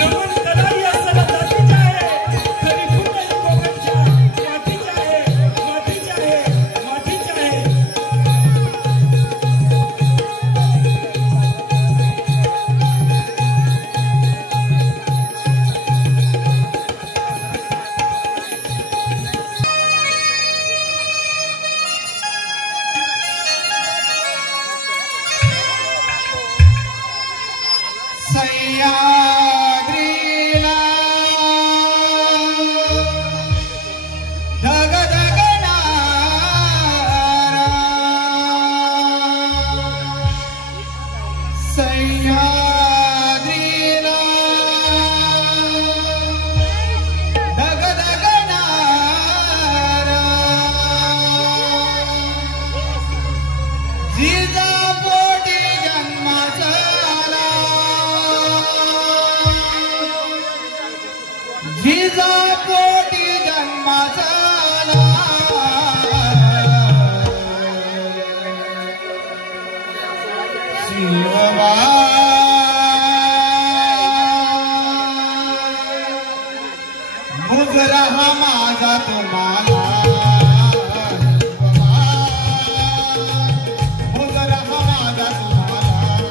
नमन करा या सगळ्या जातीच्या आहे खरी फुटली कोकणच्या मातीच्या आहे मातीच्या आहे मातीच्या आहे सह्याद्रीला धग धगणारा सह्याद्रीला धग धगणारा जिजापोटी जन्माचा जिजापोटी जन्म झाला शिवबा मुजरा हा माझा तुम्हाला मुजरा हा माझा तुम्हाला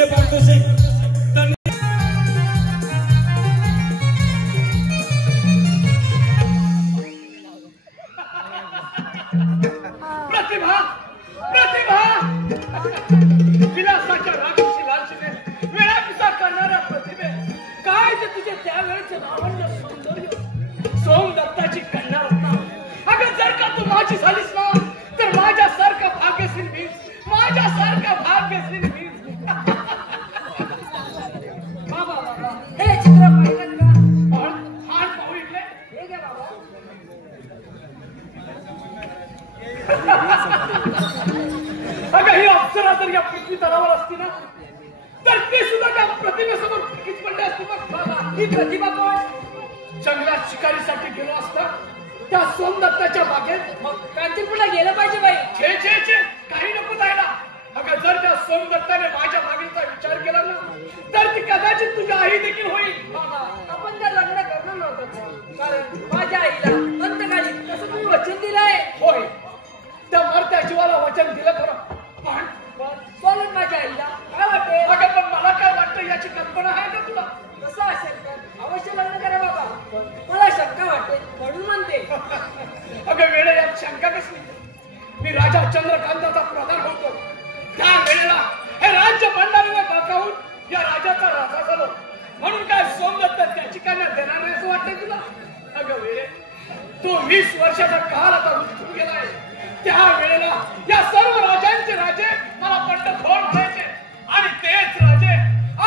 शिंदे पारितोषिक प्रतिभा प्रतिभा विलासाच्या रागाशी लालशीने वेळा पिसा करणाऱ्या प्रतिभे काय ते तुझे त्यावेळेचे लावण्य सौंदर्य सोमदत्ताची कन्या रत्ना अगं जर का तू माझी झालीस ना तर माझ्यासारखं भाग्यशील मीच माझ्यासारखं भाग्यशील मीच बाबा बाबा हे चित्र पाहिलं का हात पाहू इकडे हे घ्या बाबा अगं ही अप्सरा जर या पृथ्वी तलावर असती ना तर ती सुद्धा त्या प्रतिमेसमोर फिकीच पडली असती बघ बाबा ही प्रतिभा कोण जंगलात शिकारीसाठी गेलो असता त्या सोमदत्ताच्या बागेत मग कांचनपूरला गेलं पाहिजे बाई छे छे छे काही नको जायला अगं जर त्या सोमदत्ताने माझ्या बागेचा विचार केला ना तर ती कदाचित तुझी आई देखील होईल बाबा आपण त्या लग्न करणार नव्हतं कारण माझ्या आईला अंतकाळी तसं तुम्ही वचन दिलंय होय त्या मरत्या जीवाला वचन दिलं खरं पण बोलून माझ्या आईला काय वाटेल अगं पण मला काय वाटतं याची कल्पना आहे का तुला कसं असेल तर अवश्य लग्न करा बाबा मला शंका वाटते म्हणून म्हणते अगं वेळे यात शंका कसली मी राजा चंद्रकांताचा प्रधान होतो त्या वेळेला हे राज्य भंडारीने बळकावून या राजाचा राजा झालो म्हणून काय सोमदत्त त्याची कन्या देणार नाही असं वाटतंय तुला अगं वेळे तो 20 वर्षाचा काळ आता उलटून गेलाय त्या वेळेला या सर्व राजांचे राजे मला बंडखोर म्हणायचे आणि तेच राजे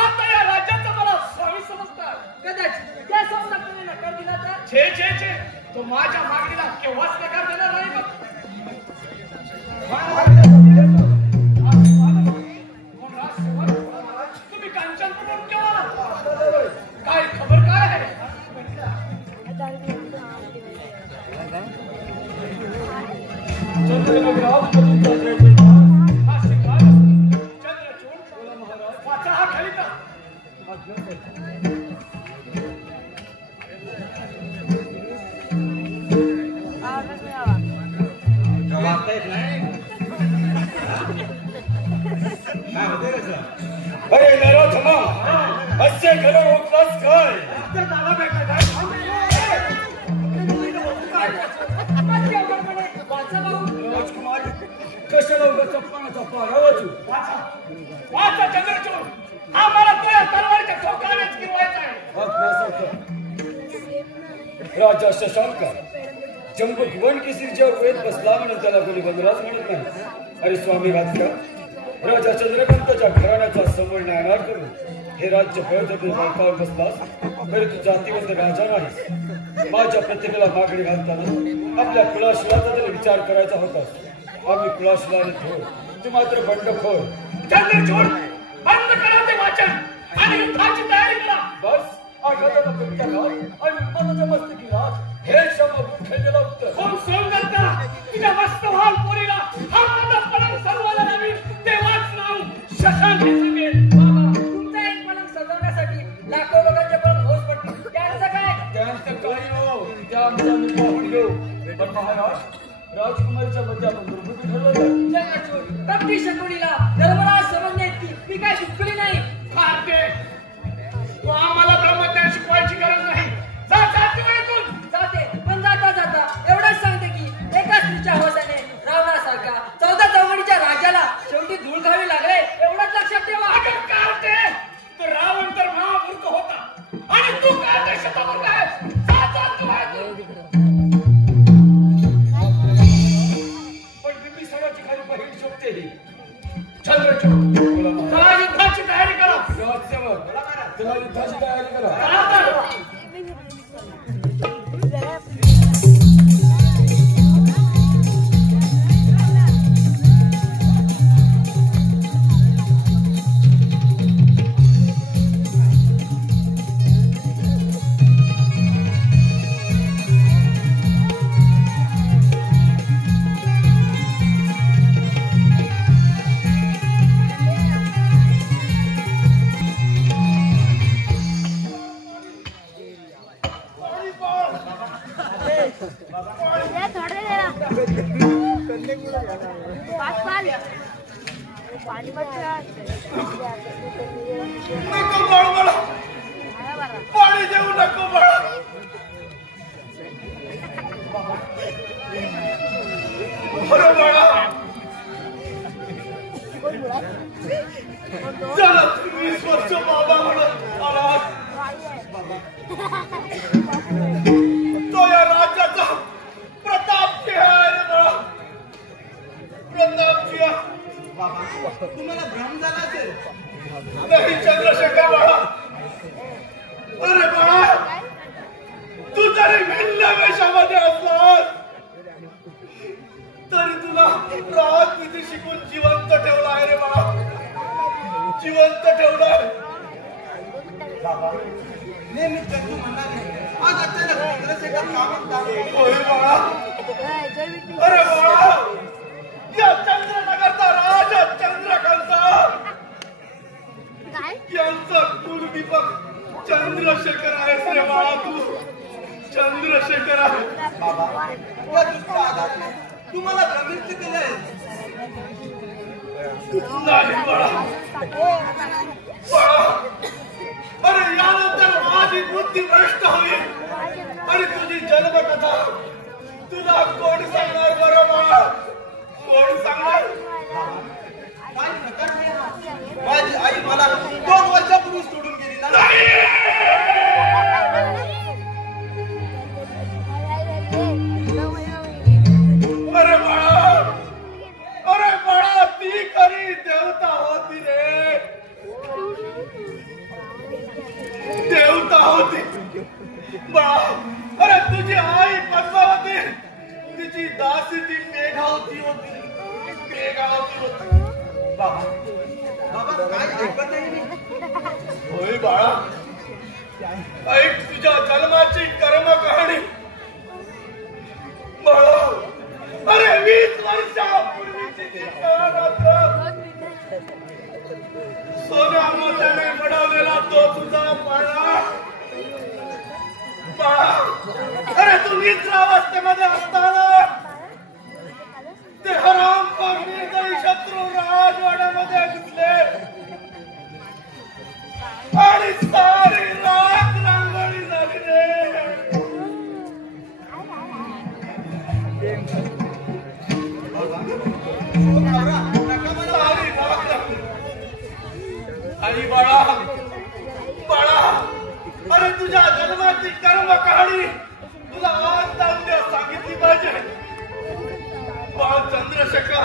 आता या राज्याचा मला स्वामी समजतात कदाचित त्या सोमदत्ताने नकार दिला तर छे छे छे तो माझ्या मागणीला केव्हाच नकार देणार नाही बघ तुम्ही कांचनपूरवरून केव्हा आलात काय खबर काय आहे अरे नरोत्तमा असे घर होतलास काय दादा भेटला राजकुमार कशाला उगा चप्पाना चप्पा रावाचू वाचा चंद्रचूड हा मला तुझ्या तलवारीच्या ठोकानेच गिरवायचा आहे राजा शशांक चंपक वन केसरीच्या वेद बसला म्हणून त्याला कोणी बंदराज म्हणत नाही अरे स्वामी घातका राजा चंद्रकांताच्या घराण्याचा समोर न्यायार करून हे राज्य बळजबरी बळकावून बसलास तरी तू जातीवंत राजा नाहीस माझ्या प्रतिभेला मागणी घालताना आपल्या कुळाशिलाचा तरी विचार करायचा होता आम्ही कुळाशिलाने थोर तू मात्र बंडखोर चंद्रचूड बंद करा ते वाचन आणि युद्धाची तयारी करा बस आघाताला प्रत्या घाल आणि उत्पादनाच्या मस्तकीला हे शब्द खेळलेला उत्तर कोण सोमदत्ता तुझ्या वस्त्रवाल पोरीला हा माझा पलंग सजवायला नवीन तेव्हाच नाव शशांक हे सांगेल बाबा तुमचा एक पलंग सजवण्यासाठी लाखो लोकांचे पलंग होस पडतील त्यांचं काय त्यांचं काही हो त्या आमच्या मी पाहून घेऊ पण महाराज राजकुमारीच्या मध्ये आपण दुर्बुद्धी ठरवलं चंद्रचूड कपटी शकुनीला धर्मराज समजणे मी काय चुकली नाही खाते तू आम्हाला ब्रह्मज्ञान शिकवायची गरज नाही जा जाते वेळेतून जाते पण जाता जाता एवढंच सांगते की एका स्त्रीच्या हौसाने रावणासारखा 14 चौघडीच्या राजाला शेवटी धूळ घावी लागले एवढंच लक्षात ठेवा अगं कार्टे तो रावण तर महामूर्ख होता आणि तू कार्टे शतमूर्ख आहेस जा जाते वेळेतून पण बिंबिसाराची खाली बहीण शोभते ही चंद्रचूड चला युद्धाची तयारी करा चला युद्धाची तयारी करा करा तर. नको बाळ मला पाणी देऊ नको बाळा अरे बाळा चला 20 वर्ष बाबा म्हणत आलात तो या राज्याचा प्रताप आहे रे बाळा प्रताप सिंह बाबा तुम्हाला भ्रम झाला असेल नाही चंद्रशेखर बाळा अरे बाळा तू जरी भिन्न वेशामध्ये असलास तरी तुला राजनीती शिकून जिवंत ठेवला आहे रे बाळा जिवंत ठेवलाय बाबा नेहमी चंदू म्हणाले आज अचानक चंद्रशेखर कामात लागले होय बाळा अरे बाळा या चंद्रनगरचा राजा चंद्रकांता यांचा कुलदीपक चंद्रशेखर आहेस रे बाळा तू चंद्रशेखर आहे बाबा या दुसऱ्या आधाराने तुम्हाला भ्रमित केलंय नाही बाळा बाळा अरे यानंतर माझी बुद्धी भ्रष्ट होईल अरे तुझी जन्मकथा तुला कोण सांगणार बरं बाळा कोण सांगणार काय प्रकार माझी आई मला 2 वर्षापूर्वी सोडून गेली ना अरे बाळा ती खरी देवता होती रे देवता होती बाळा अरे तुझी आई पद्मावती तिची दासी ती मेघावती होती मेघावती होती बाबा बाबा काय ऐकत नाही मी होय बाळा ऐक तुझ्या जन्माची कर्म कहाणी बाळा अरे 20 वर्षापूर्वीची ती काळरात्र सोन्या मोत्याने घडवलेला तो तुझा बाळा बाळा अरे तू निद्रावस्थेमध्ये असताना ते हरामखोर निर्दयी शत्रू राजवाड्यामध्ये घुसले आणि सारी रात रांगोळी झाली रे सारी रात लागली आणि बाळा बाळा अरे तुझ्या जन्माची कर्म कहाणी तुला आज ना उद्या सांगितली पाहिजे बाळ चंद्रशेखर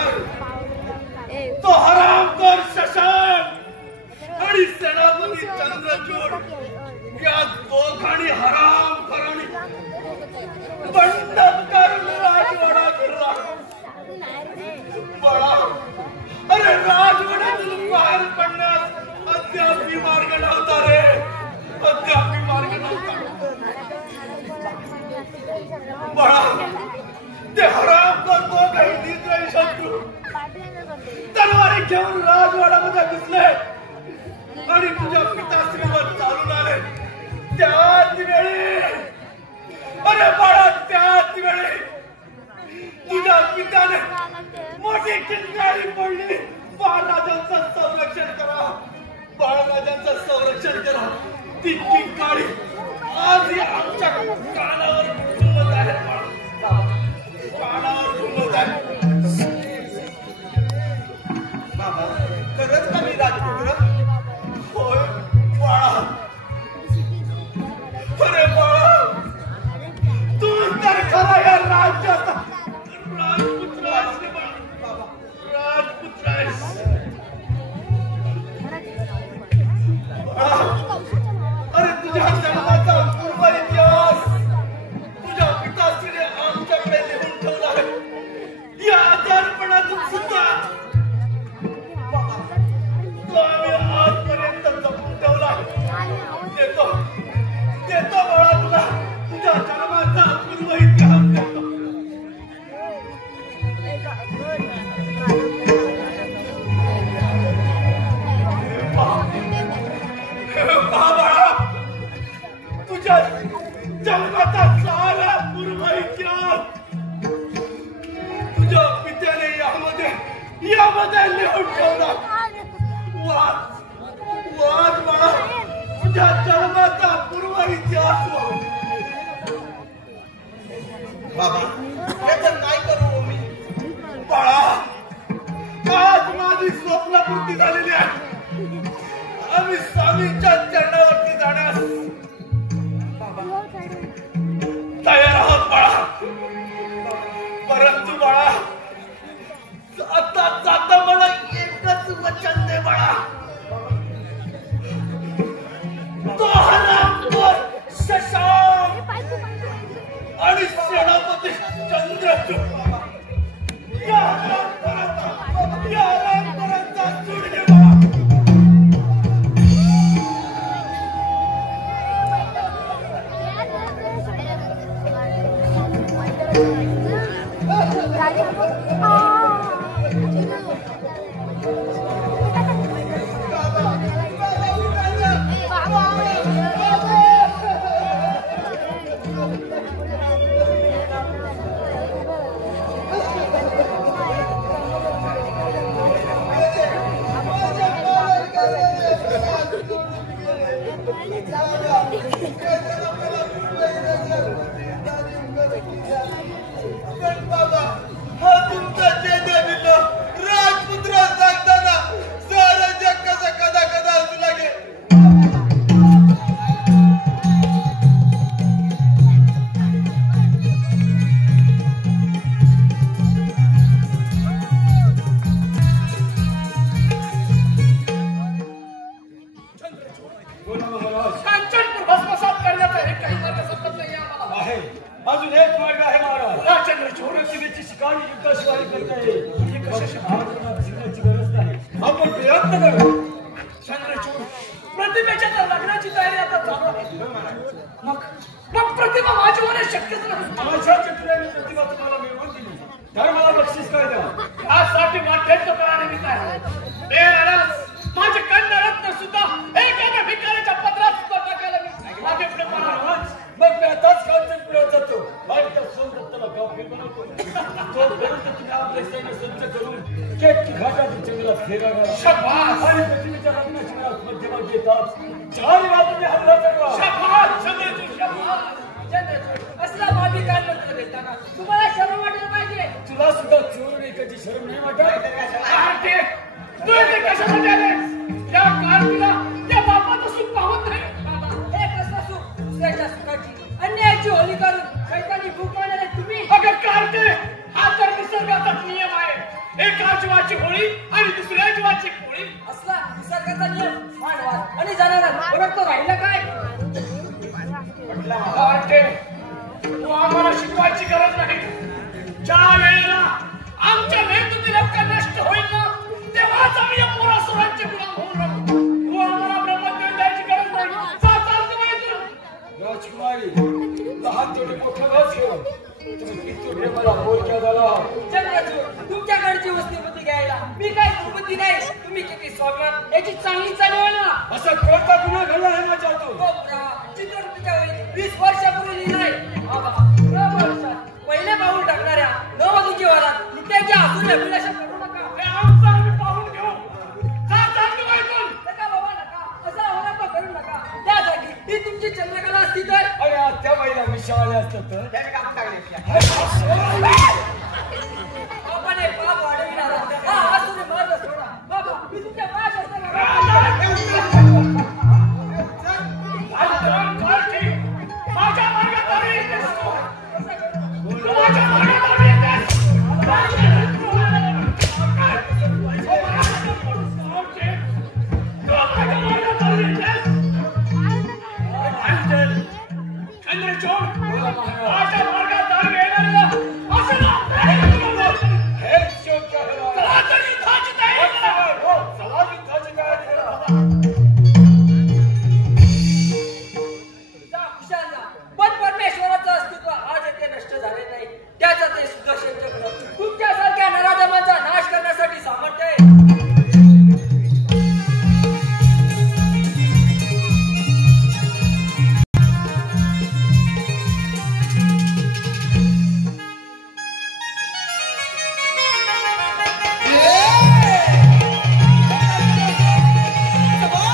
तो हरामखोर शशांक आणि सेनापती चंद्रचूड या दोघांनी हरामखोरांनी बंडप करून राजवाडा फिरला बाळा अरे राजवाड्यातून बाहेर पडण्यास अद्याप मार्ग नव्हता रे अद्याप मार्ग नव्हता बाळा ते हरामखोर दोघंही निद्राई शत्रू तलवारी घेऊन राजवाड्यामध्ये घुसले आणि तुझ्या पिताश्रीवर चालून आले त्याच वेळी अरे बाळा त्याच वेळी तुझ्या पित्याने मोठी किंकाळी पडली बाळराजांचं संरक्षण करा बाळराजांचं संरक्षण करा ती किंकाळी आजही आमच्या कानावर घुमत आहे कानावर घुमत आहे बाबा खरंच का मी राजपुत्र होय बाळा अरे बाळा तू तर खरा या राज्याचा राजपुत्र आहेस रे बाळा राजपुत्र आहेस बाळा अरे तुझ्या जन्माचा पूर्व इतिहास वाचवा बाबा. त्याचं काय करू मी बाळा. आज माझी स्वप्नपूर्ती झालेली आहे. आम्ही स्वामींच्या चरणावरती जाण्यास तयार आहोत बाळा. परंतु बाळा आता जाता मला एकच वचन दे बाळा. तो हरामखोर शशांक आणि सेनापती चंद्रचूड या हरामखोरांचा सूड घे बाळा. तुमच्याकडची वस्तुपती घ्यायला मी काय दुर्बुद्धी नाही. तुम्ही किती स्वाभिमान याची चांगली चालवल ना. असं कोणता गुन्हा घडला आहे माझ्या चित्रपतीच्या वेळी 20 वर्षापूर्वी लिहिलंय. पहिले पाऊल टाकणाऱ्या नववधूची वरात लुट्याच्या आतून अभिलाषा करू नका. हे आमचं आम्ही पाहून घेऊ. जा चालतो ऐकून. नका बाबा नका. असा होणार करू नका. त्या जागी ही तुमची चंद्रकला असती तर. अरे त्या बाईला विषावले असतात तर त्याने कापून टाकले. बाबाने पाप वाढविणारा हा असुरी माझा सोडा. बाबा मी तुमच्या पायात असताना माझ्या मार्गात आली येतेस तू. माझ्या मार्गात आली येतेस. चंद्रचूड माझ्या मार्गात आली येणाऱ्याला असं ना पण परमेश्वराचं अस्तित्व आज येथे नष्ट झाले नाही. त्याचा ते सुदर्शन चक्र तुमच्यासारख्या नराधमांचा नाश करण्यासाठी सामर्थ्य आहे. बाबा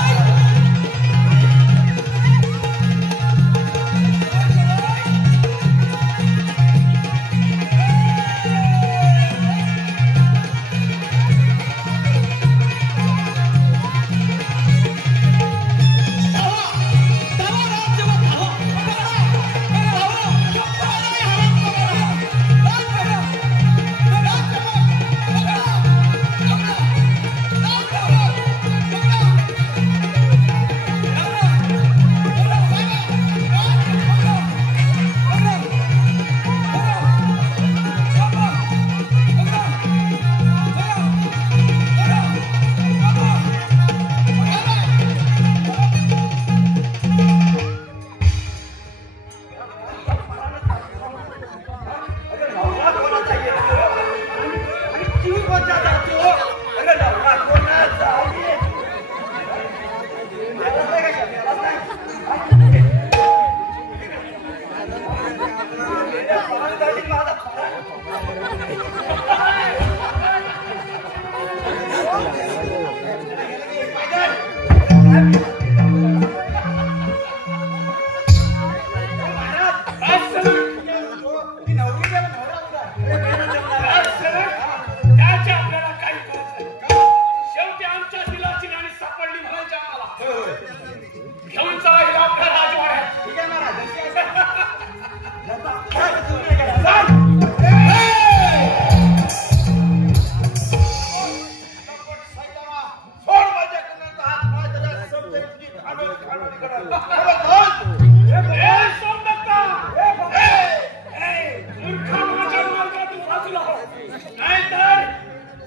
नाहीतर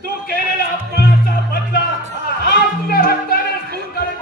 तू केलेल्या अपमानाचा बदला आज तुझ्या रक्ताने सूर करे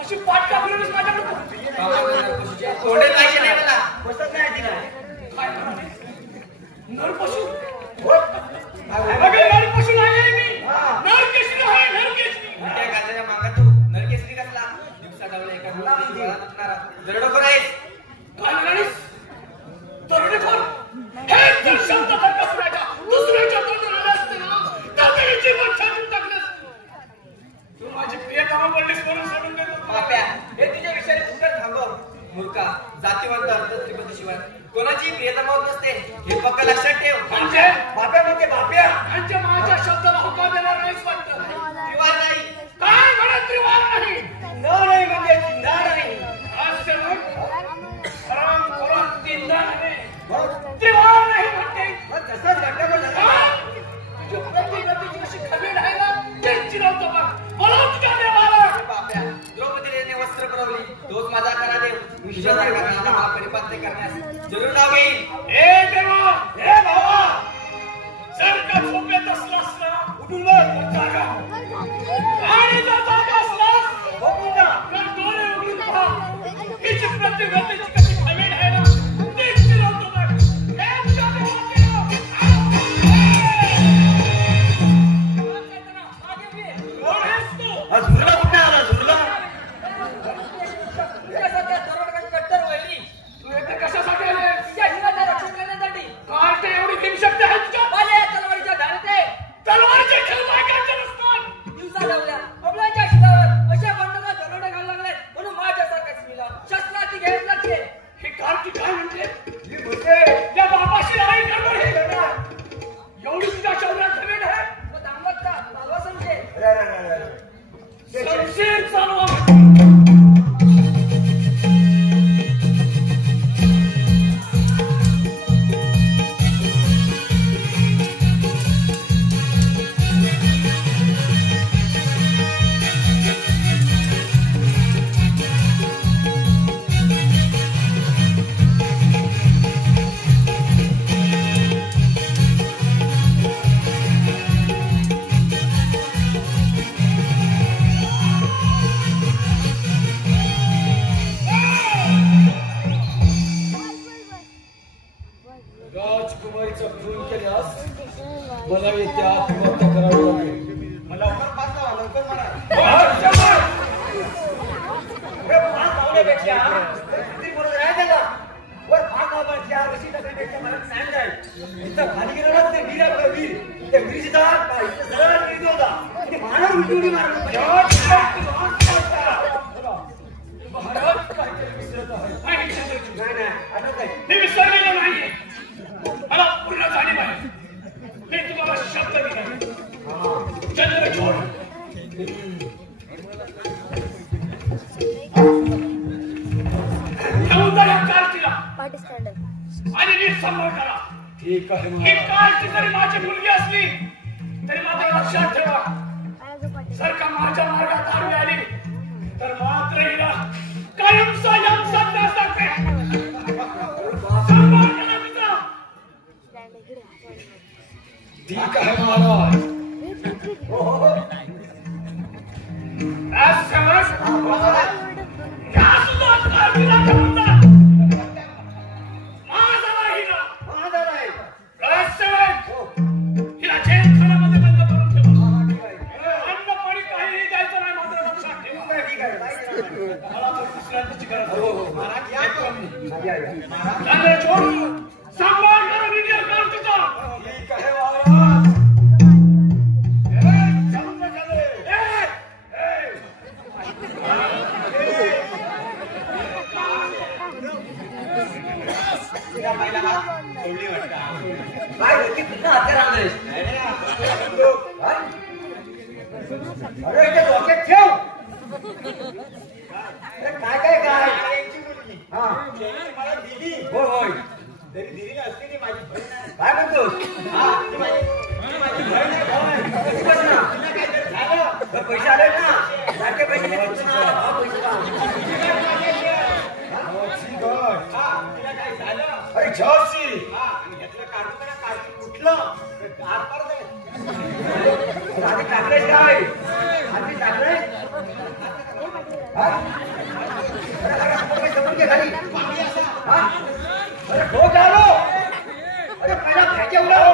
अशी पाठ का बोलूनच माझ्याकडे तोंडे पाहिजे नाही मला बसत नाही ती काय म्हणाले? नरपशु अगं नरपशु नाही आहे मी नरकेसरी आहे नरकेसरी त्या गाजाच्या मागा तू नरकेसरी कसला दिवसा डावला एका दरडोखोर आहेस काय म्हणालीस? दरोडेखोर हे जर शब्द धक्कापुरायचा दुसऱ्याच्या तोंडाला आले असते ना तर त्याने जीवन छाटून टाकलंस. तू माझी प्रियतमा बोललीस म्हणून सोडून देतो. बाप्या हे तुझ्या विषयाने उत्तर थांबव मूर्खा जातीवंत अर्थ श्रीपती शिवाय कोणाची प्रियतमा होत नसते हे पक्क लक्षात ठेव. म्हणजे बाप्या म्हणजे बाप्या म्हणजे माझ्या शब्दाला होकार देणार नाहीच वाटतं. त्रिवार नाही काय म्हणत त्रिवार नाही नाही म्हणजे चिंधा नाही असे मग तीनदा नव्हे त्रिवार नाही म्हणते. तसंच घट्टभर झालं तुझी प्रतिगतीची अशी खमीर आहे ना ते चिरवतो बघ बोलव तुझ्या देवाला. बाप्या द्रौपदीने वस्त्र पुरवली तोच माझा करा देव विश्वासारखा राजा मला परिपात्य करण्यास जरूर नाव घेईल. ए देवा ए भावा जर का झोपेत असलास ना उठून बघ जागा आणि जर जागा असलास बघू ना तर डोळे उघडून पहा. हिची प्रतिगतीची कशी खमीर आहे ना ते चिरवतो बघ. हे तुझ्या देवाला कोण आहेस तू? हा झुरला कुठे आला झुरला तुझ्यासारख्या दरोडेखोर कट्टर वैरी तू येथे कशासाठी आले? तुझ्या हिराचं रक्षण करण्यासाठी काय ते एवढी बिनशक्ती आहे तुझ्या? माझ्या या तलवारीच्या धाडते तलवारचे खेळ मागायचे नसतात. दिवसा डावल्या कबलांच्या शिलावर अशा बंडला दरोडे घालू लागले म्हणून माझ्यासारखाच मिला शस्त्राची घ्यायला लागते. ही कार्टी काय म्हणते? मी म्हणते त्या बापाशी लढाई करणार हे करणार. एवढी तुझ्या शौर्यात खमीर आहे? मग थांबत का चालवा समजे शमशीर चालवा. राजकुमारीचा खून केल्यास मला येथे आत्महत्या करावी लागेल. मला लवकर पास लावा लवकर म्हणा हे पाच लावण्यापेक्षा किती बरोबर आहे त्याला वर पाच लावायच्या रशी टाकण्यापेक्षा मला सांग जाईल इथं खाली गेलो ना ते वीर आपला वीर त्या वीरची दाट इथं सरळ वीर होता ते मानव उलटी मारत महाराज काहीतरी विसरत आहे. नाही नाही आठवत नाही मी विसरलेलो नाहीये. मला पूर्ण जाणीव आहे. मी तुम्हाला शब्द दिला चंद्रचूड घेऊन जा या कार्टीला आणि नीट सांभाळ करा. ठीक आहे ही महाराज. कार्टी जरी माझी मुलगी असली तरी मात्र लक्षात ठेवा जर का माझ्या मार्गात आडवी आली तर मात्र हिला कायमचा यमसंन्यास दाखवे. सांभाळ करा तिचा. ठीक आहे महाराज. आज समज या सुद्धा कार्टीला घेऊन जा. माझा हिला महादार आहे हिला जेलखान्यामध्ये बंद करून ठेवा. अन्न पाणी काहीही द्यायचं नाही मात्र लक्षात ठेवा. ठीक आहे मला तर विश्रांतीची गरज आहे. महाराज या चंद्रचूड सांभाळ करा विजय कार्टीचा. ठीक आहे महाराज. काय होती पुन्हा हत्या रांगेश अरे इथे डोक्यात ठेव अरे काय काय काय हा मला दिली होय होय तरी दिली असते ती माझी बहीण आहे. काय म्हणतोस हा ती माझी बहीण आहे होय. बस ना तिला काय तरी झालं तर पैसे आले ना सारखे पैसे देतो ना हा पैसे का माझी गाठ. हा तिला काय झालं अरे झाशी. हा आणि घेतलं काढून काढून कुठलं दिसलं आधी टाकलंय काय आधी टाकलंय खाली अरे ठोक आलो अरे पहिला फेके उडाव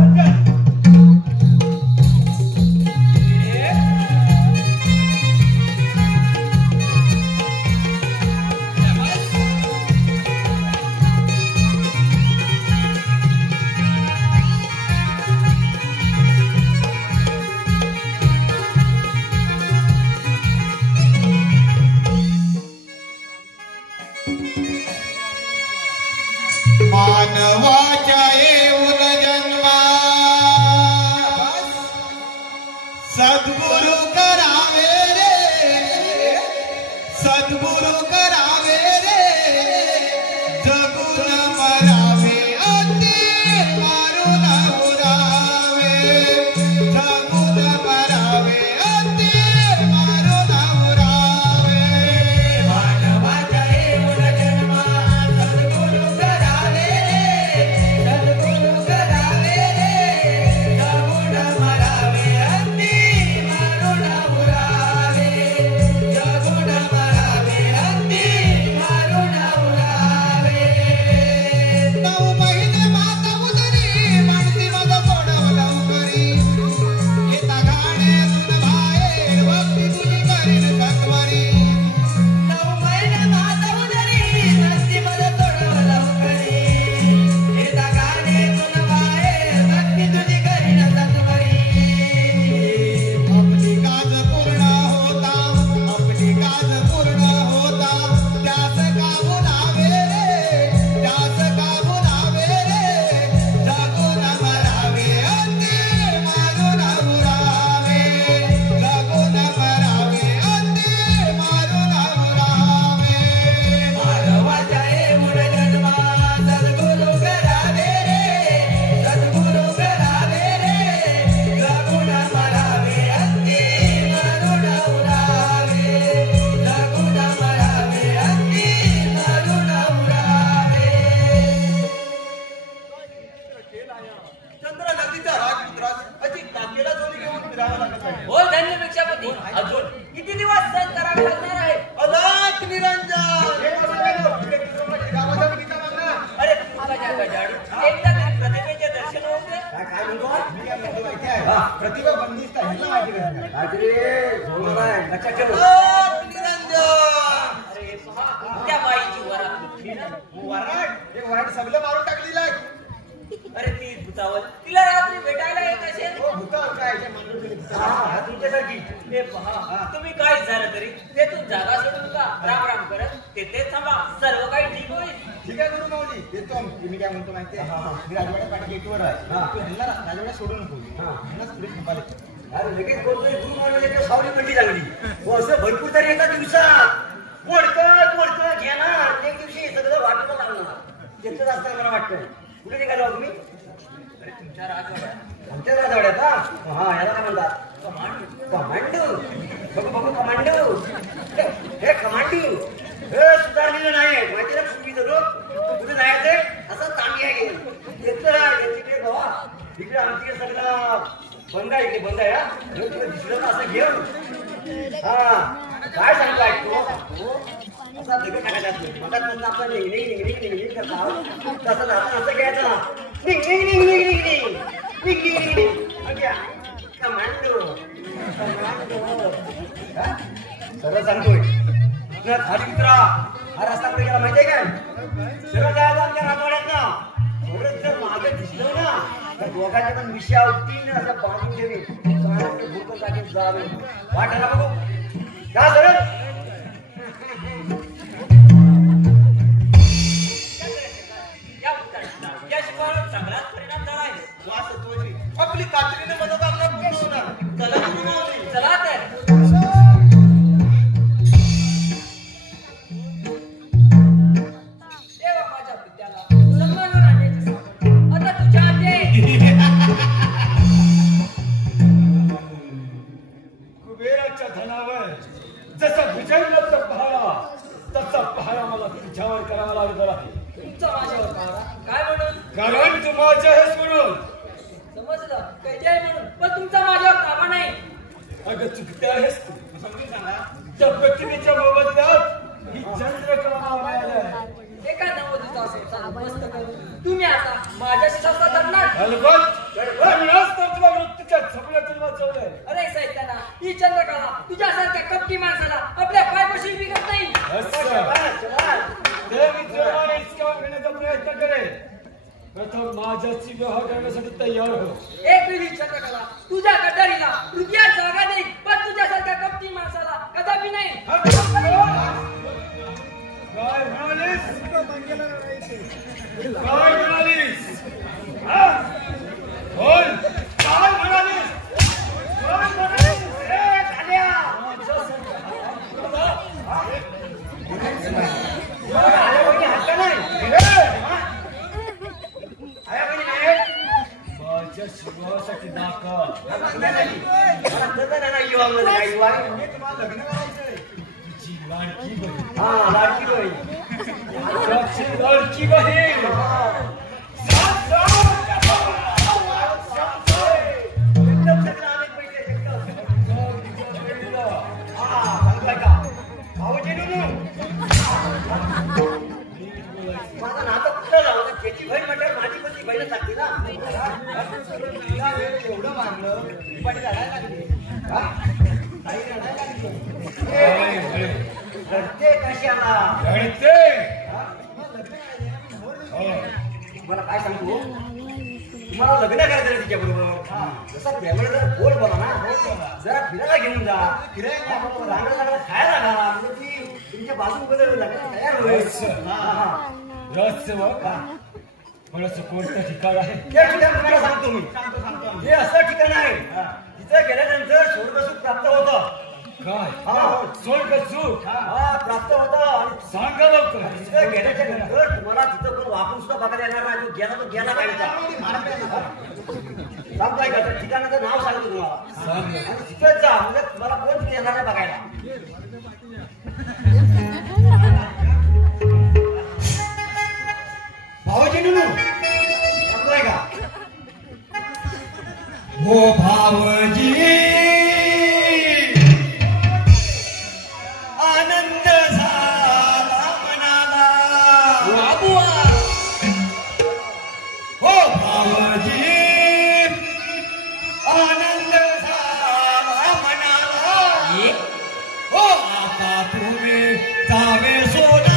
काय चंद्र नदीचा राजपुत्रास अशी काकेला जोडी घेऊन फिरावं लागत आहे. हो धन्य भिक्षापती, अजून किती दिवस सहन करावे लागणार आहे? अलाख निरंजन गावाचा बगीचा बघा. अरे तुझ्या गजाडू, एकदा तरी प्रतिमेचे दर्शन होते. काय म्हणतो मी काय म्हणतो माहिती आहे? प्रतिभा बंदिस्त आहे ह्याला माहिती नाही. अलाख निरंजन. अरे पहा, त्या बाईची वरात कुठली ना? वराड हे वराड सगळं मारून टाकलेलं आहे. अरे ती भूतावल, तिला रात्री भेटायला येत असेल. हो भूतावर काय आहे? तुमच्यासाठी हे पहा, तुम्ही काय झालं तरी तेथून जागा सोडून का राम राम करत तेथे थांबा, सर्व काही ठीक होईल. ठीक आहे गुरु माऊली येतो मी काय म्हणतो माहिती आहे? मी राजवाड्या पाठी गेटवर आहे. तू ह्यांना राजवाड्या सोडून नको. ह्यांनाच पुढे थांबायला. अरे लगेच बोलतोय गुरु महाराजांच्या सावली पडली चांगली. हो असं भरपूर तरी एका दिवसात मोडकत घेणार एक दिवशी सगळं वाटलं लागणार. त्याचं जास्त मला वाटतं. कुठे निघालो तुम्ही? अरे तुमच्या राजवाड्यात आमच्या राजवाड्यात हा याला काय म्हणतात? कमांडो. बघू कमांडो. हे कमांडो हे सुधारलेलं नाही माहिती ना. तुम्ही सगळं कुठे जायचंय असं चांगली आहे. यांच्याकडे बाबा इकडे आमच्याकडे सगळं बंद आहे. इकडे बंद आहे. हा दिसलं तर असं घेऊन काय सांगतो ऐकतो असा दगड टाकायचा मधात मधून आपण निघ करता तसं जाता असं घ्यायचं कमांडो सरळ सांगतोय खाली उतरा. हा रस्ता पुढे गेला माहितीये काय? सरळ जायचं आमच्या राजवाड्यात ना. थोडं जर मागे दिसलं ना तर दोघांच्या पण मिशा उठतील असं बांधून ठेवी भूक जागे जावे वाटायला बघू का सरळ या शिवाय चांगलाच परिणाम झाला आहे. आपली कात्रीने मदत आपला पूर्ण होणार. चला गुरु माऊली. चला तर. देवा माझ्या पित्याला सन्मानवर आणण्याची सावड. आता तुझ्या हाती. कुबेराच्या धनावर जसा भुजंगाचा पहारा तसा पहारा मला तुझ्यावर करावा लागणार आहे. तुमचा माझ्यावर पहारा काय म्हणून? कारण तू माझ्या आहेस म्हणून. समजलं कैदी आहे म्हणून, पण तुमचा माझ्यावर ताबा नाही. अगं चुकते आहेस तू. समजून सांगा. त्या प्रतिमेच्या मोबदल्यात ही चंद्रकला मिळाल्या. एका नववधूचा संसार मस्त करून तुम्ही आता माझ्याशी संसार करणार. अलबत्त म्हणूनच तर तुला मृत्यूच्या झोपड्यातून वाचवलंय. अरे सैताना, ही चंद्रकला तुझ्यासारख्या कपटी माणसाला आपल्या पायपाशी विकत नाही. ते मी जोराने हिसकावून घेण्याचा प्रयत्न करेन. प्रथम माझ्याशी विवाह करण्यासाठी तयार हो. एक वेळी चंद्रकला तुझ्या गटारीला हृदयात जागा देईल, पण तुझ्यासारख्या कपटी माणसाला कदापि नाही. काय म्हणालीस? काय म्हणालीस? बोल. काय म्हणालीस? काय म्हणालीस? माझ्या शिवासाठी दाखल. तुझी लाडकी बहीण. लाडकी बहीण तुझी लाडकी बहीण. माझं नातं कुठं लावलं? त्याची बहीण म्हटल्यावर माझी पण ती बहीणच लागते ना. एवढं मारलं पाठी रडायला लागली. काही रडायला लागली. रडते कशाला? घडते. मला काय सांगू? तुम्हाला लग्न करायचं ना तिच्या बरोबर. जसा फॅमिली जरा बोल बोला ना. जरा फिरायला घेऊन जा. रांगडा चांगला खायला घाला. म्हणजे ती तुमच्या बाजू बदल तयार होईल. रहस्य पण असं कोणतं ठिकाण आहे? त्या ठिकाण तुम्हाला सांगतो मी. हे असं ठिकाण आहे तिथं गेल्यानंतर स्वर्गसुख प्राप्त होतं. काय? स्वर्ग सुख प्राप्त होतं. आणि सांगा लवकर. तिथं गेल्याच्या नंतर तुम्हाला तिथं कोण वापरून सुद्धा बघायला येणार नाही. तो गेला काढायचा. सांगतो ऐका त्या ठिकाणाचं नाव सांगतो तुम्हाला. आणि तिथं जा म्हणजे तुम्हाला कोण तिथे येणार नाही बघायला. भावाजी नुनू सांगतोय का? ओ भावजी आनंद झाला मनाला हो भावजी आनंद झाला मनाला हो आता तुम्ही जावे सोना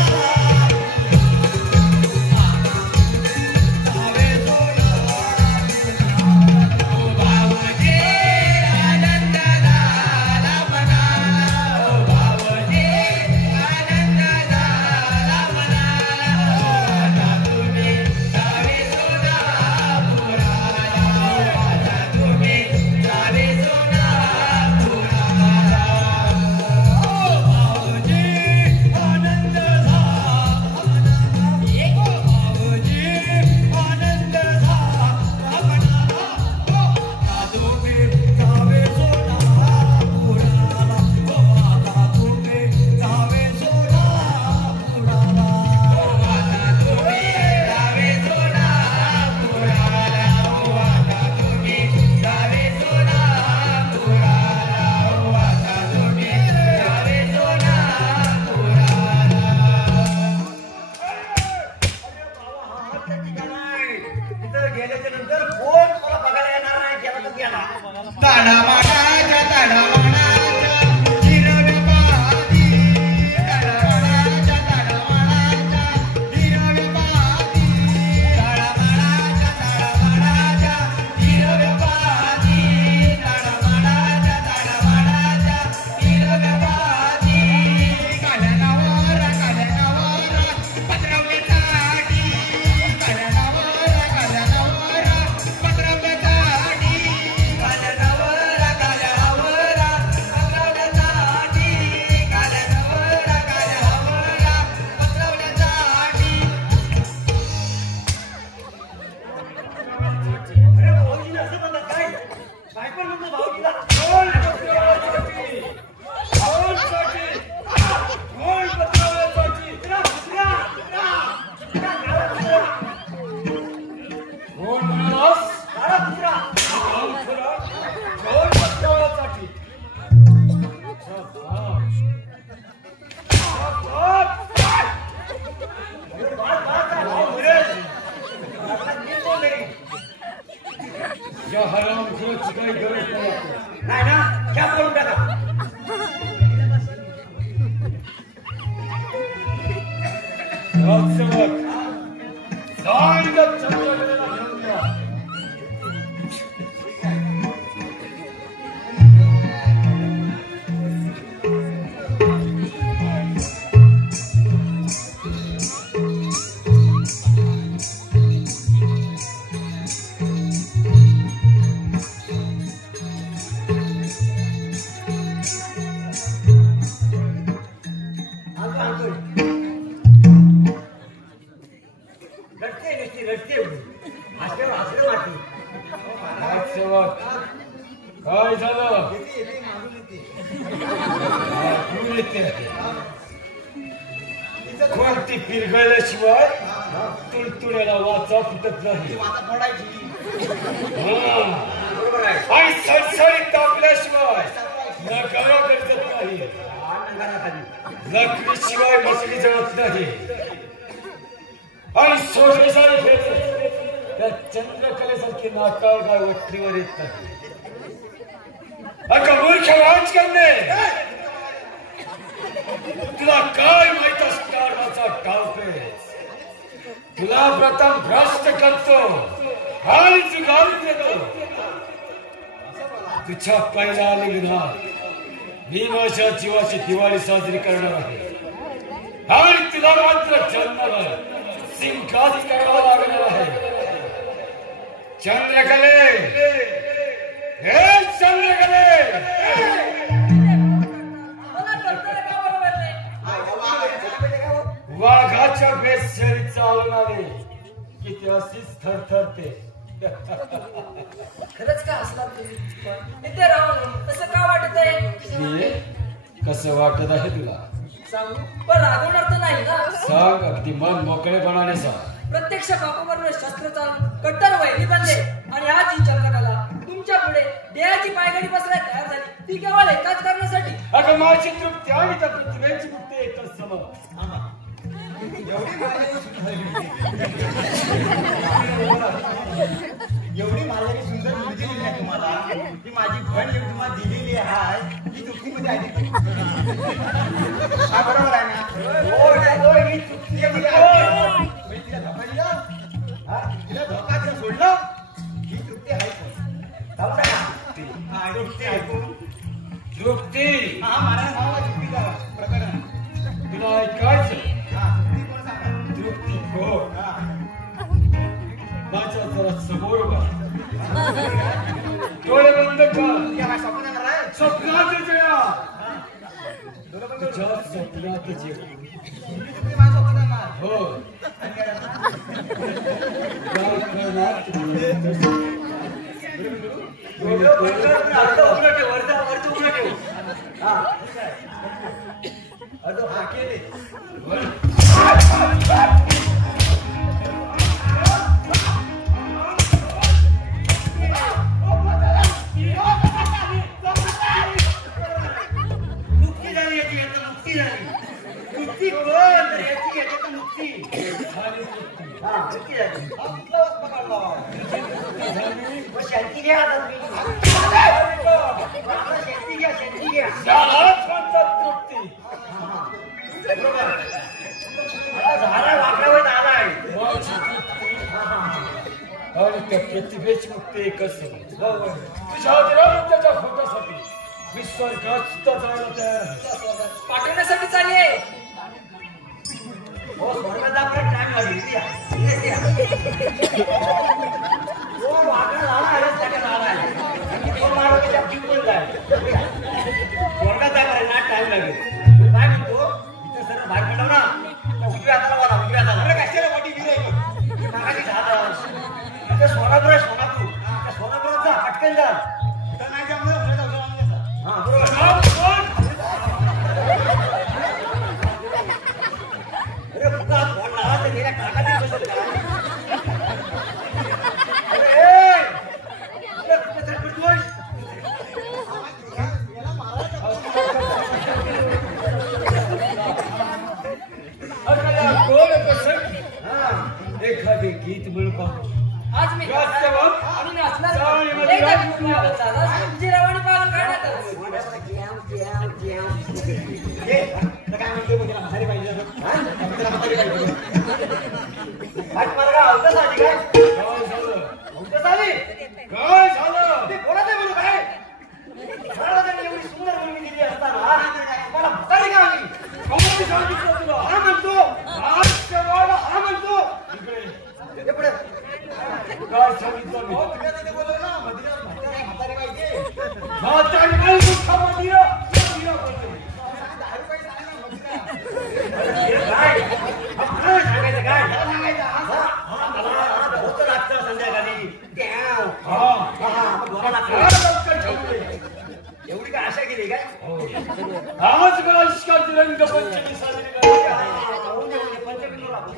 या हराम खोरची काही गरज नाही ना क्या करून टाका राजसेवक सांगत चंद्रकलेला घेऊन या काय झालं कोणती पिरगळल्याशिवाय तुडतुड्याला वाचा फुटत नाही आणि सडसडीत तापल्याशिवाय नकारा गरजत नाही लकडीशिवाय मसली जळत नाही आणि सोशेसारी खेळत त्या चंद्रकलेसारखी नाकाळ काय वठणीवर येत नाही अगं मूर्ख राजकन्ये तुला काय माहित असणार माझा डावपेच तुला प्रथम भ्रष्ट करतो आणि जुगारून देतो तुझ्या पहिला लग्नात मी माझ्या जीवाची दिवाळी साजरी करणार आहे आणि तुला मात्र जन्मभर सिंहात करावा लागणार आहे चंद्रकले हे चंद्रकले वाघाच्या बेशरी चालून आले की ते अशीच थरथरते खरंच का असला तुम्ही इथे राहून असं का वाटत आहे कसं वाटत आहे तुला सांगू पण रागवणार तर नाही ना सांग अगदी मन मोकळेपणाने सांग प्रत्यक्ष बापाबरोबर शस्त्र चालून कट्टर वैरी बनले आणि आज ही चंद्रकला तुमच्या पुढे अगं माझी तृप्ती आणि त्या पृथ्वीची मुक्ती एकच सम. एवढी माझ्याकडे सुंदर मुलगी दिली आहे तुम्हाला की माझी बहीण एवढी तुम्हाला दिलेली आहे ही चुकीमध्ये आली. हा बरोबर आहे ना? ही चुकीमध्ये आली. तिला धोका दिला, तिला धोका दिला सोडलं ही तृप्ती आहे. तृप्ती ऐकून तृप्ती हा मला नाव तृप्तीचा प्रकरण तुला ऐकायचं. हा तृप्ती कोण सांगा? तृप्ती कोण? हा माझ्या जरा समोर बघ. डोळे बंद कर. काय स्वप्न येणार आहे? स्वप्नात जेवा. डोळे बंद तुझ्या स्वप्नात जेव. तृप्ती माझं स्वप्न येणार. हो आणि काय करणार? हा केले. मुक्ती झाली याची, आता मुक्ती झाली. मुक्ती कोण तर याची, याच्यात मुक्ती. हा मुक्ती झाली. मग शांती घ्या आता तुम्ही. शांती घ्या, शांती घ्या. त्यालाच म्हणतात तृप्ती. बरोबर. आता झाला वाकडावर आलाय. माझी तृप्ती आणि त्या प्रतिभेची मुक्ती एकच समज. तुझ्या विरामत्याच्या फोटासाठी मी स्वर्गात सुद्धा जायला तयार आहे. पाठवण्यासाठी चालले. हो स्वर्गात आपला टाइम लागेल. तो वाकडा झाला आहेच त्याच्या आलाय. तो मारो त्याच्या पिंपल जाय. स्वर्गात जायला ना टाइम लागेल. काय म्हणतो इथं सरळ बाहेर पडव ना. उजव्या हाताला वाला, उजव्या हाताला. कशाला वाटी गिराय मागाची झाला. इथं सोनापूर आहे, सोनापूर. त्या सोनापुरात जा, पटकन जा. तर नाही त्यामुळे उद्या जाऊ जाऊ आम्ही. हा बरोबर. अरे फुका फोन लावा तर गेल्या काकाची बसत का? अरे कुठे चटपटतोय? याला मारायचं. अगला गोड प्रसंगी हा एखादे गीत म्हणून आज मी वास्तवात आणि नाचणार. जाळी मध्ये एकदा गाडी घेऊन आलो. झाला जिरावाणी पालन करण्यात आलं. ये तर काय म्हणतो मग त्याला म्हातारी पाहिजे असं? हा? त्याला म्हातारी पाहिजे. आज मला काय अवकाश आली काय? काय झालं? अवकाश आली? काय झालं? ते कोणाचं बोलू काय? मला त्यांनी एवढी सुंदर मुलगी दिली असताना मला म्हातारी का आली? कोणी सांगितलं तुला? हा म्हणतो. आज शेवाळा हा म्हणतो. इकडे हे पुढे. काय सांगितलं मी? हो, तुला तिथे बोलव ना. म्हातारी पाहिजे. म्हातारी नाही दुःखा मदिरा. मदिरा बोलतो. दारू पाहिजे आहे ना, मदिरा. हे काय? हा, मला सांगायचं काय? त्याला सांगायचं, हा? मला होतं लागतं संध्याकाळी. ट्याव. हा. हा, मग बोला लागतं. फार लवकर ठेवले. एवढी काय आशा केली काय? आज मला इश्काची रंगपंचमी साजरी करायची आहे. हा, उद्या पंचमीला आपण.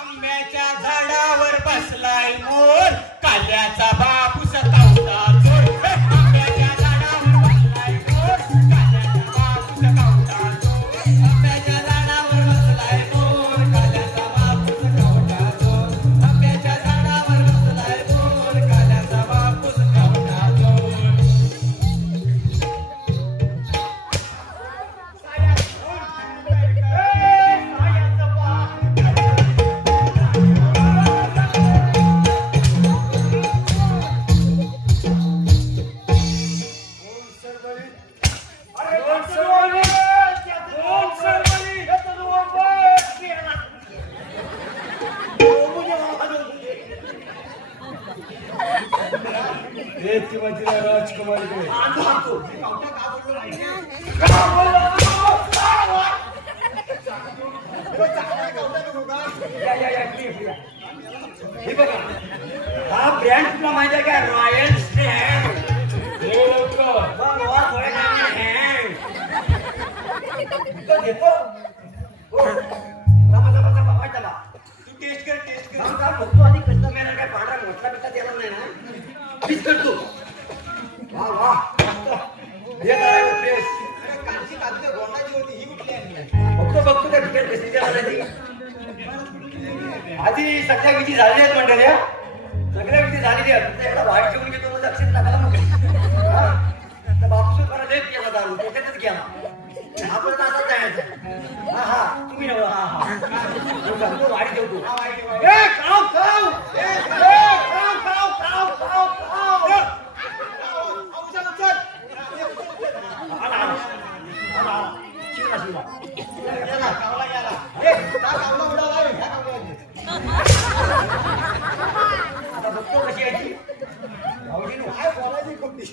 आंब्याच्या झाडावर बसलाय मोर, काल्याचा बापूस कावता चोर. आंब्याच्या झाडावर बसलाय मोर, काल्याचा बापूस कावता चोर. आंब्याच्या झाडावर बसलाय मोर, काल्याचा बापूस कावता चोर. आंब्याच्या झाडावर बसलाय मोर, काल्याचा बापूस कावता चोर. राजकुमारीकडे हे बघा हा ब्रँड तुला माहिती आहे का? Royal stand. हे लवकर थोड्या तो देतो हो थांबा तू टेस्ट कर काम बघतो आधी कसं मेला काय पांढरा मोठला पिता देणार नाही ना मीच करतो वा हे काय प्रेस कालची कागद गोंडाची होती ही कुठली आणली बघतो त्या तिकीट कशी द्यायला ती आधी सगळ्या विधी झालेल्या आहेत मंडळ्या सगळ्या विधी झालेल्या आहेत तुमचा एवढा वाईट जेवून घेतो म्हणजे अक्षर टाकायला नको तर बापसून परत एक केला दारू त्याच्यातच गेला आपण तासात जायचं हा तुम्ही नव हा वाईट जेवतो आता बघतो कशी यायची आवडीनो काय बोलायची कोणती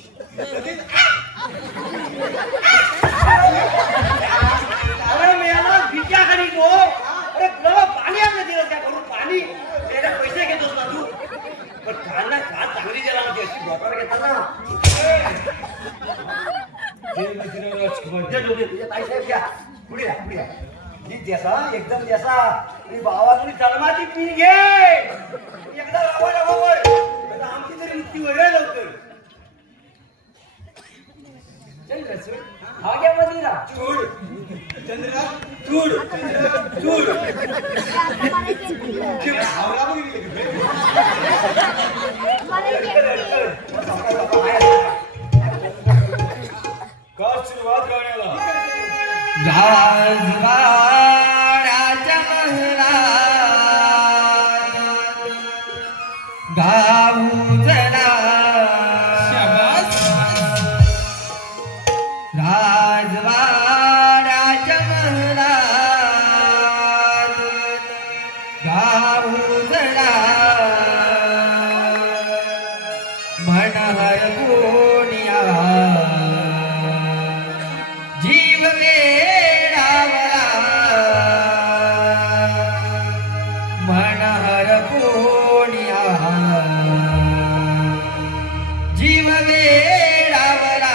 अरे मेला भिक्या खाली तो अरे तुला पाणी आपल्या दिलं त्या करून पाणी त्याला पैसे घेतोस ना तू पण काल ना काल चांगली गेला होती अशी बॉटल घेतात ना तुझ्या ताई साहेब घ्या पुढे या ही देसा एकदम देसा आणि बाबा तुम्ही जन्माची पी घे एकदा लावायला बाबा आमची तरी मुक्ती वगैरे लवकर आग्यामध्ये ना चूड चंद्रा चूड चूड आवरा बघितली का सुरुवात गाण्याला राजवाड्याच्या महलात गाऊ जरा राजवाड्याच्या महलात गाऊ जरा मनहर कोणिया जीव वेडावला मनहर कोणिया जीव वेडावला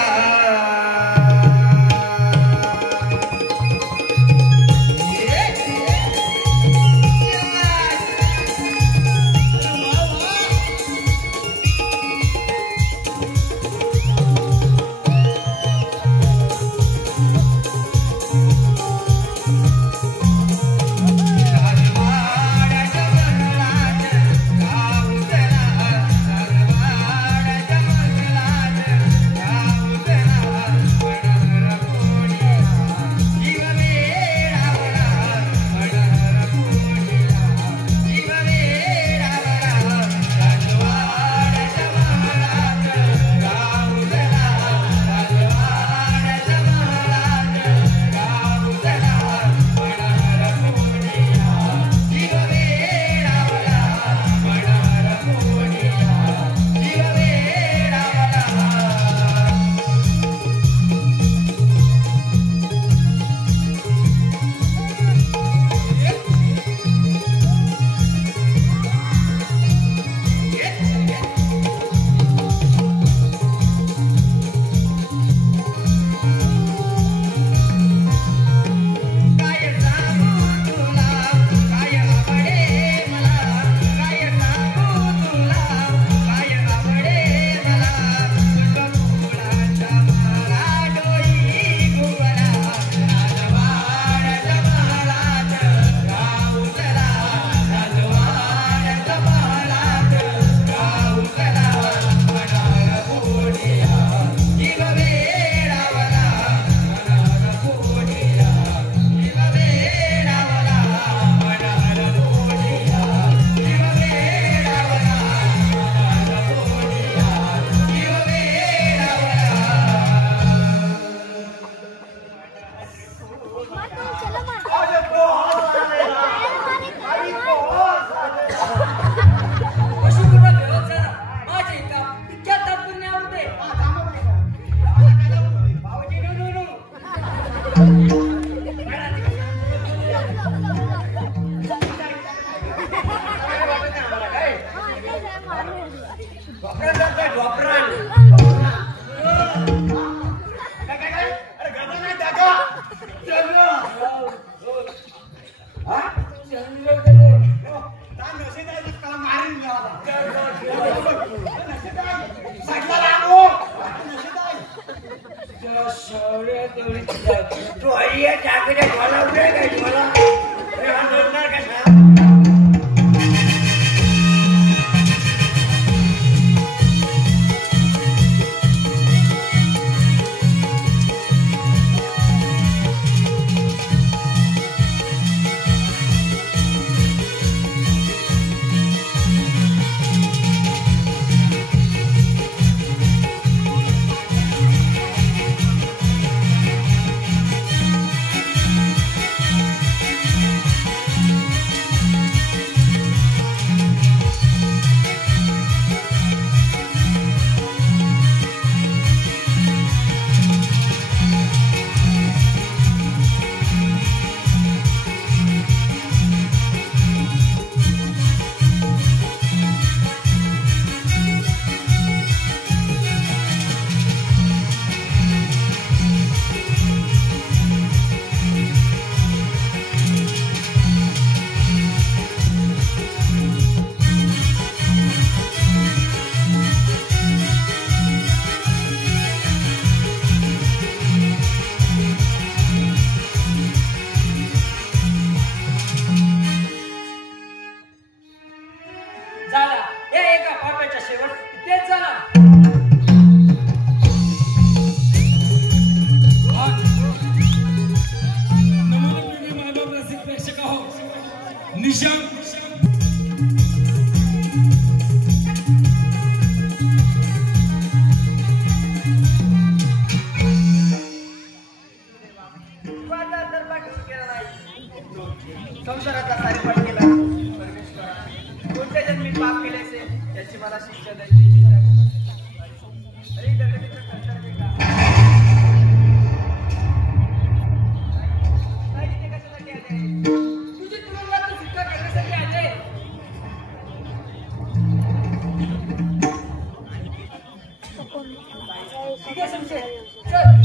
शौर्य तेवढी तुझ्या तू आई टाकले मला उडे काय मला कसा संसाराचा सारीपाट केला परमेश्वरा कोणत्या जन्मी पाप केले असेल त्याची मला शिक्षा द्यायची तुझी तुरुंगात सुटका करण्यासाठी आले ठीक आहे संशय चल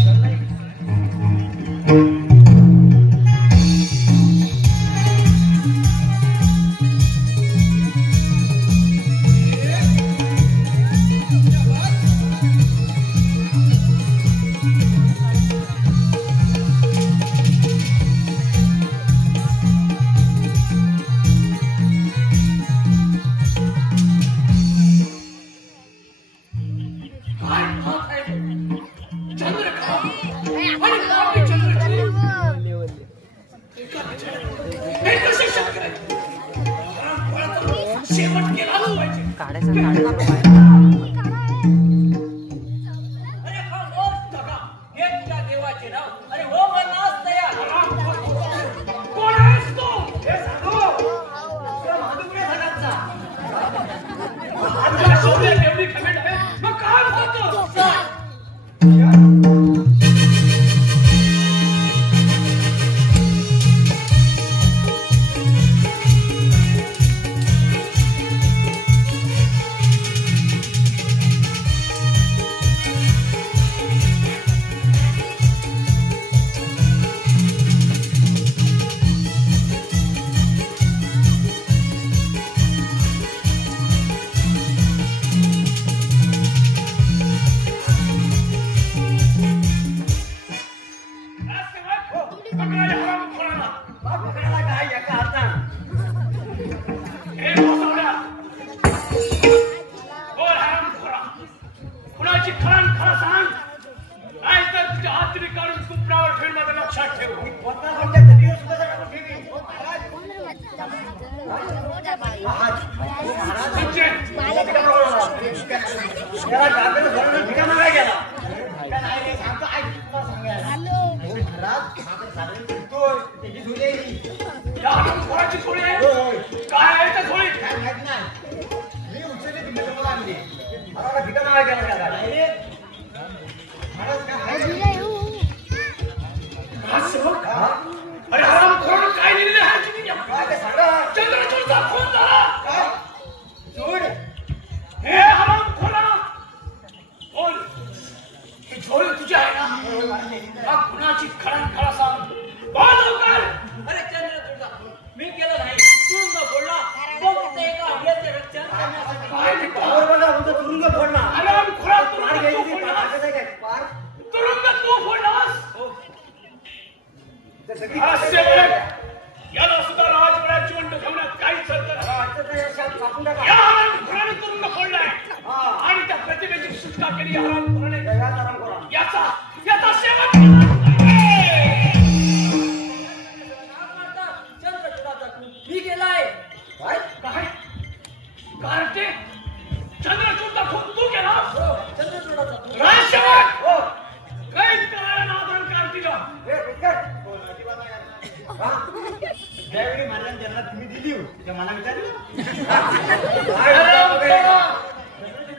तुरुंग फोडला चेष्टा केली हरामखोराने. याचा शेवट मी गेलाय. काय कार्टे चंद्रचूडचा खूप तू केला. चंद्रचूडाचा राजसेवक कैद करायला नादान कार्टीला. ज्यावेळी मारल्या त्यांना तुम्ही दिली त्या मला विचारलं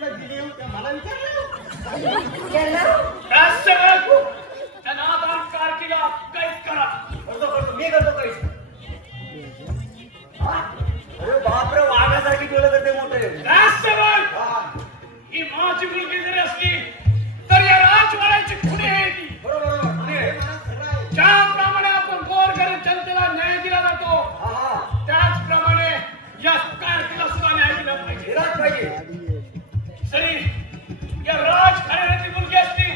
दिली त्या मला विचारलं. राजसेवक त्या नादान कार्टीला कैद करा. मी करतो काही. अरे बापरे, वाघासारखी डोळे करते मोठे. राजसेवक ही माझी मुलगी जरी असली तर या राजवाड्याची खुणी आहे ती. ज्याप्रमाणे आपण गोरगरीब जनतेला न्याय दिला जातो त्याचप्रमाणे या कार्टीला सुद्धा न्याय दिला पाहिजे. जरी या राजघराण्याची मुलगी असली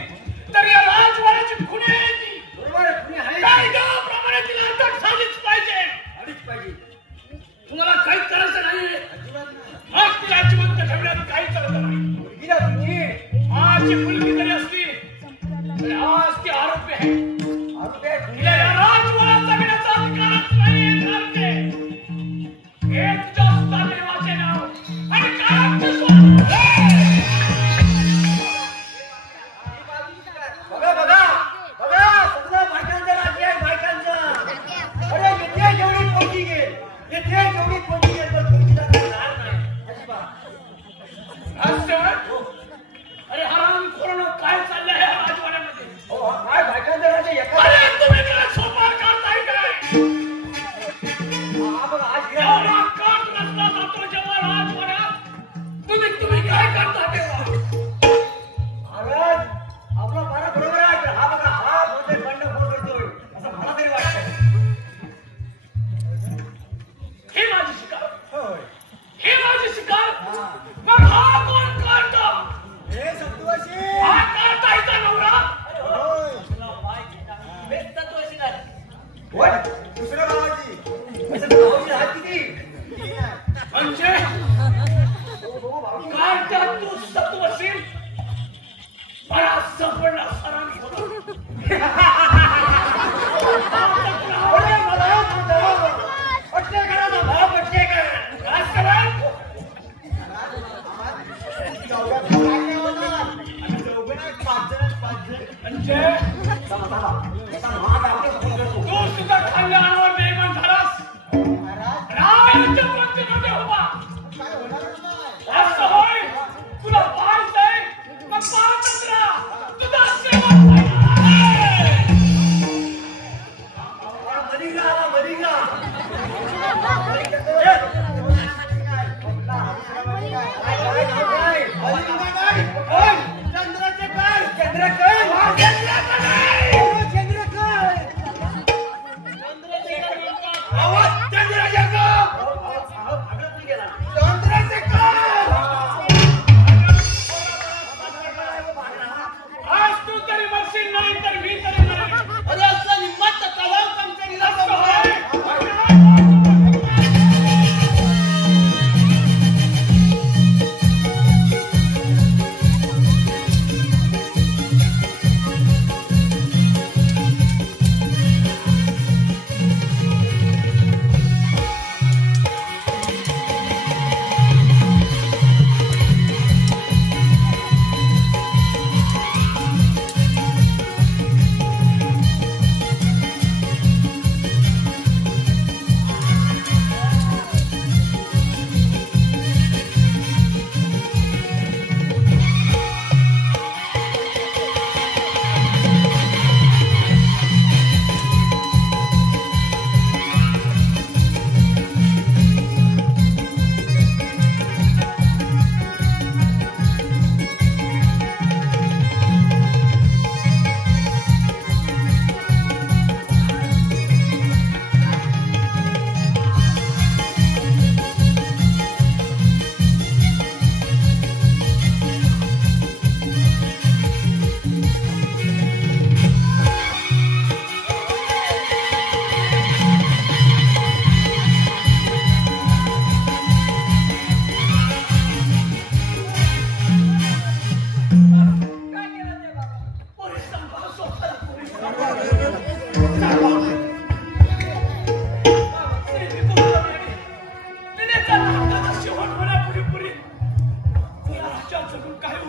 तर या राजवाड्याची खुणी आहे ती. कायद्याप्रमाणे तिला अटक झालीच पाहिजे. तुम्हाला काहीच करायचं नाही. मग तिला जिवंत ठेवण्यात काहीच अर्थ नाही. माझी मुलगी जरी असली तरी आज ती आरोपी आहे. तिला या राजवाड्यात जगण्याचा अधिकारच नाही. एक जास्त देवाचे नाव आणि काळाचे स्वरूप. बघा सगळं बायकांचं राज्य आहे. बायकांचं. अरे येथे जेवढी पोटी गेल पण तुमची जाणार नाही अजिबात. राजसेवक अरे हरामखोरांनो काय चाललंय या राजवाड्यामध्ये. काय बायकांचं राज्य एका अरे तुम्ही त्याला सोपान करताय काय. बघा आज एवढा काट रचला जातो जेव्हा राजवाड्यात तुम्ही काय करता तेव्हा. महाराज आपला पारा बरोबर आहे. हा बघा हा बहुतेक बंडखोर करतोय असं मला तरी वाटतं. हे माझी शिकार. हे माझी शिकार. मग हा कोण काढतो. हे सत्तुवशी हा काढतायचा नवरा. दुसऱ्या भावाची हात किती म्हणजे काढतात तू सत्व असेल मला संपणला सरांनी होता. पट्टेकराचा भाव पट्टेकर. राजसेवक म्हणजे तू सुद्धा कल्याणावर बेईमान झालास. रामायणाच्या पंक्तीमध्ये उभा असं होय. तुला पाहायचंय मग पाहतच राहा. तुझा सेवक मलिंगा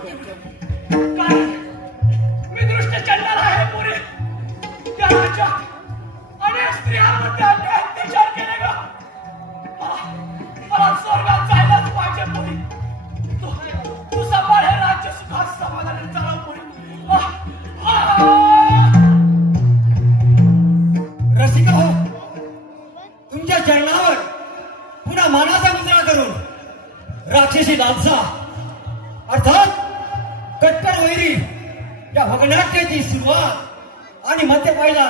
कारण मी दृष्ट चंडाल आहे पुरे त्या राज्यात अनेक स्त्रियांवर त्यांनी अत्याचार केले ग. मला स्वर्गात जायलाच पाहिजे पुरी. तू सांभाळ हे राज्य सुखात समाधानाने चालव पुरी. रसिका हो, तुमच्या चरणावर पुन्हा मानाचा मुद्रा करून राक्षसी लालसा अर्थात कट्टर वैरी या भगनाट्याची सुरुवात आणि मध्य पाहिला,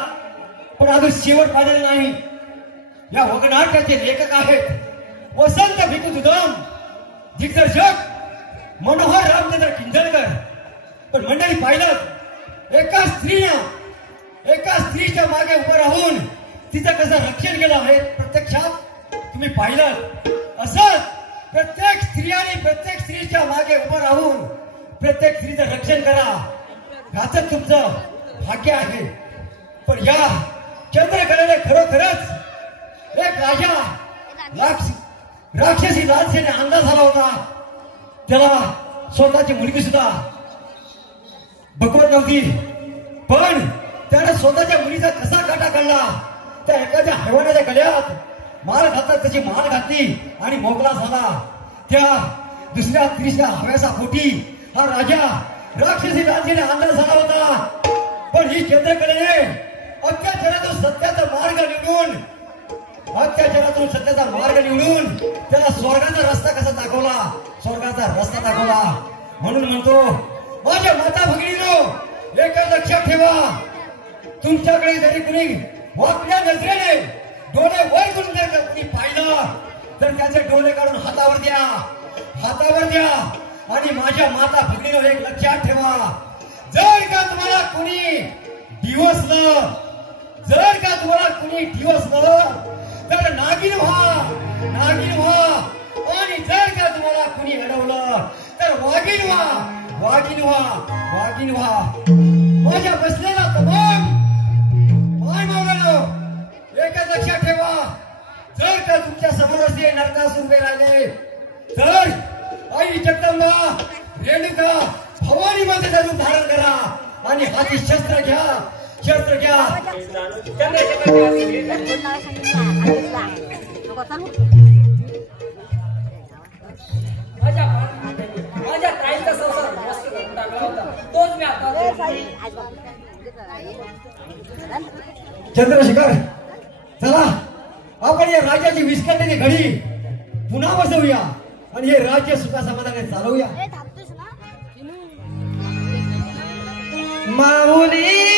पण अजून शेवट पाहिलेला नाही. या भगनाट्याचे लेखक आहेत वसंत भिकू दुदम, दिग्दर्शक मनोहर रामचंद्र किंजळकर. पण मंडळी पाहिलं, एका स्त्रीच्या मागे उभं राहून तिचं कसं रक्षण केलं आहे प्रत्यक्षात तुम्ही पाहिलं. असंच प्रत्येक स्त्रियांनी प्रत्येक स्त्रीच्या मागे उभं राहून प्रत्येक स्त्रीचं रक्षण करा, ह्याच तुमचं भाग्य आहे. पण या चंद्रकलेने खरोखरच एक राजा राक्षसी लालसेने अंदाज झाला होता. त्याला स्वतःची मुलगी सुद्धा बघवत नव्हती, पण त्याने स्वतःच्या मुलीचा कसा काटा काढला. त्या एखाद्या हैवानाच्या गळ्यात माळ घातला, त्याची माळ घातली आणि मोकळा झाला. त्या दुसऱ्या तिसऱ्या हव्यासा पोटी हा राजा राक्षसी लालसेने अंदाज झाला होता. पण ही चंद्रकलेने अत्याचारातून सत्याचा मार्ग निवडून त्याला स्वर्गाचा रस्ता कसा दाखवला, स्वर्गाचा रस्ता दाखवला. म्हणून म्हणतो, माझ्या माता भगिनीनो एक लक्षात ठेवा, तुमच्याकडे जरी कुणी वाकड्या नजरेने डोळे वर करून जर कुणी पाहिलं तर त्याचे डोळे काढून हातावर द्या. आणि माझ्या माता भगिनीनो एक लक्षात ठेवा, जर का तुम्हाला कुणी डिवसलं तर नागिन व्हा. आणि जर का तुम्हाला कुणी अडवलं तर वाघीण व्हा. माझ्या बसलेला तमाम माय मावळ्यानो एकच लक्षात ठेवा, जर का तुमच्या समोर असे नरकासुर उभे राहिले तर आई जगदंबा रेणुका भवानी मातेचं रूप धारण करा आणि हाती शस्त्र घ्या. माझ्या ताईचा संसार मस्त करून टाकला होता, तोच मी आता. चंद्रशेखर, चला आपण या राज्याची विस्कटलेली घडी पुन्हा बसवूया आणि हे राज्य सुखा समाधानाने चालवूया. माऊली